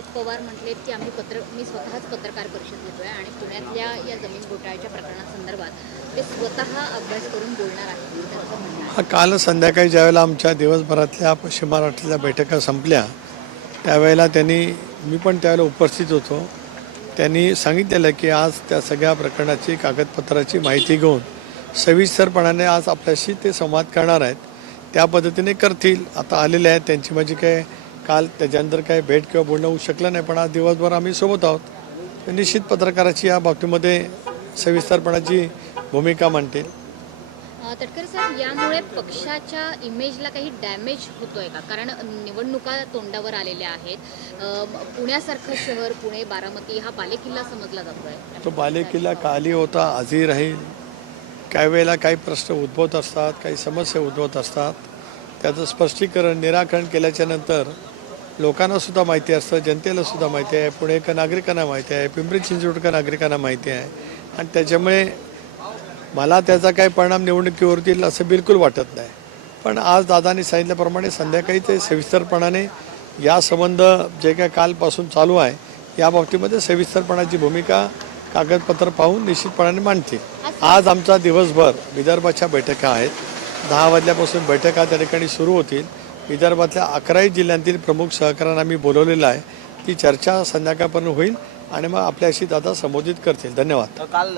अजित पवार म्हटले की आम्ही पत्र मी स्वतःच पत्रकार परिषद घेतो आहे आणि पुण्यातल्या या जमीन घोटाळ्याच्या प्रकरणासंदर्भात ते स्वतः अभ्यास करून बोलणार आहेत काल संध्याकाळी ज्यावेळेला आमच्या दिवसभरातल्या पश्चिम महाराष्ट्रातल्या बैठका संपल्या त्यावेळेला त्यांनी मी पण त्यावेळेला उपस्थित होतो त्यांनी सांगितलेलं की आज त्या सगळ्या प्रकरणाची कागदपत्राची माहिती घेऊन सविस्तरपणाने आज आपल्याशी ते संवाद करणार आहेत. त्या पद्धतीने करतील. आता आलेले आहेत त्यांची माझी काय काल त्याच्यानंतर काय भेट किंवा बोलणं होऊ शकलं नाही पण आज दिवसभर आम्ही सोबत आहोत. निश्चित पत्रकाराची या बाबतीमध्ये सविस्तरपणाची भूमिका मांडतील. अ, तटकरे साहेब यामुळे पक्षाच्या इमेजला काही डॅमेज होतोय का? कारण निवडणुका तोंडावर आलेल्या आहेत. पुण्यासारखं शहर पुणे बारामती हा बालेकिल्ला समजला जातोय. तो बालेकिल्ला काली होता आजही राहील. काही वेळेला काही प्रश्न उद्भवत असतात काही समस्या उद्भवत असतात. त्याचं स्पष्टीकरण निराकरण केल्याच्यानंतर लोकांनासुद्धा लोकांना सुद्धा माहिती असतं जनतेला सुद्धा माहिती आहे पुणेकर नागरिकांना माहिती आहे पिंपरी चिंचवडकर नागरिकांना माहिती आहे. आणि त्याच्यामुळे मला त्याचा काही परिणाम निवडणुकीवर येईल असं बिलकुल वाटत नाही. पण आज दादानी सांगितल्याप्रमाणे संध्याकाळी ते सविस्तरपणाने या संबंध जे काय कालपासून चालू आहे या बाबतीमध्ये सविस्तरपणाची भूमिका कागदपत्र पाहून निश्चितपणाने मांडतील. आज आमचा दिवसभर विदर्भाच्या बैठका आहेत. दहा वाजल्यापासून बैठका त्या ठिकाणी सुरू होतील. विदर्भातल्या अकराही जिल्ह्यांतील प्रमुख सहकाऱ्यांना मी बोलवलेलं आहे. ती चर्चा संध्याकाळपर्यंत होईल आणि मग आपल्याशी दादा संबोधित करतील. धन्यवाद. काल